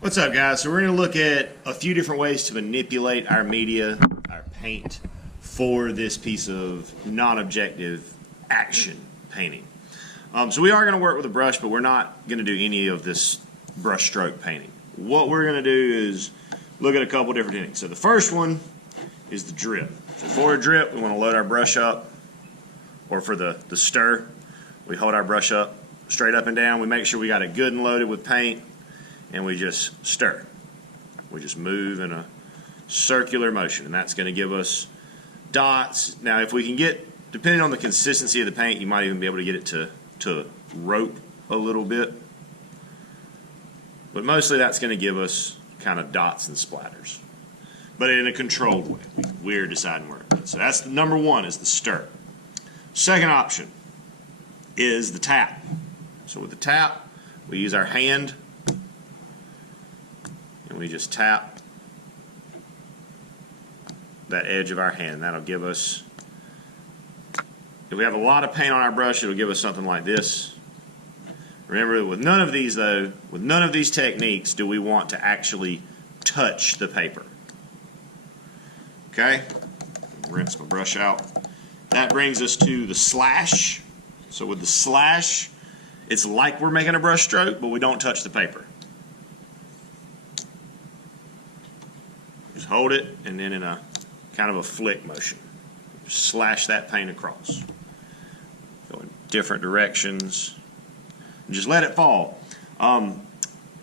What's up, guys? So we're going to look at a few different ways to manipulate our media, our paint, for this piece of non-objective action painting. So we are going to work with a brush, but we're not going to do any of this brush stroke painting. What we're going to do is look at a couple different techniques. So the first one is the drip. So for a drip, we want to load our brush up, or for the stir, we hold our brush up, straight up and down. We make sure we got it good and loaded with paint, and we just stir. We just move in a circular motion, and that's going to give us dots. Now, if we can get, depending on the consistency of the paint, you might even be able to get it to rope a little bit. But mostly that's going to give us kind of dots and splatters, but in a controlled way. We're deciding where to put it. So that's the number one, is the stir. Second option is the tap. So with the tap, we use our hand, and we just tap that edge of our hand. That'll give us, if we have a lot of paint on our brush, it'll give us something like this. Remember, with none of these though, with none of these techniques do we want to actually touch the paper. Okay? Rinse my brush out. That brings us to the slash. So with the slash, it's like we're making a brush stroke, but we don't touch the paper. Just hold it, and then in a kind of a flick motion, slash that paint across. Go in different directions, and just let it fall.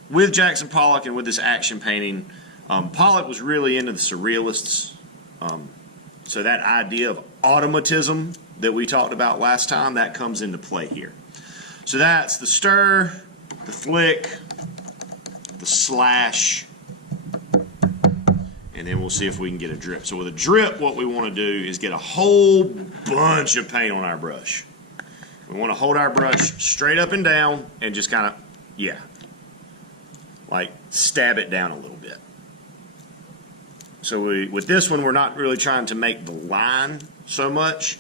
With Jackson Pollock and with this action painting, Pollock was really into the surrealists. So that idea of automatism that we talked about last time, that comes into play here. So that's the stir, the flick, the slash, and then we'll see if we can get a drip. So with a drip, what we want to do is get a whole bunch of paint on our brush. We want to hold our brush straight up and down and just kind of, like stab it down a little bit. So with this one, we're not really trying to make the line so much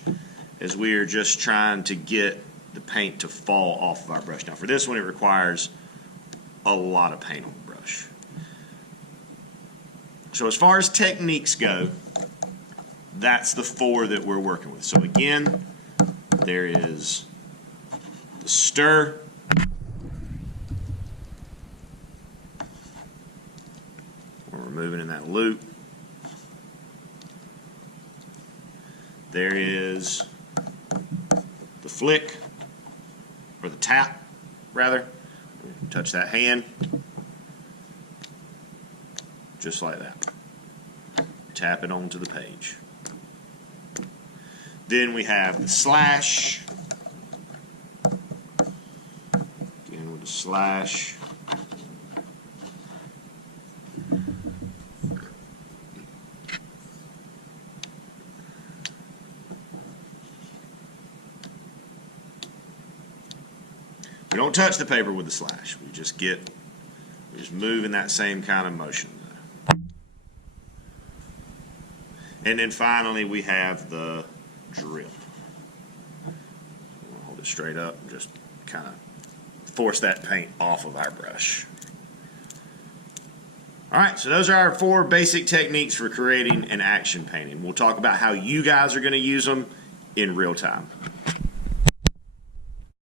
as we are just trying to get the paint to fall off of our brush. Now for this one, it requires a lot of paint on the brush. So as far as techniques go, that's the four that we're working with. So again, there is the stir, we're moving in that loop. There is the flick, or the tap, rather. Touch that hand, just like that. Tap it onto the page. Then we have the slash. Again with the slash. We don't touch the paper with the slash. We just move in that same kind of motion. And then finally we have the drip. We'll hold it straight up and just kind of force that paint off of our brush. Alright, so those are our four basic techniques for creating an action painting. We'll talk about how you guys are going to use them in real time.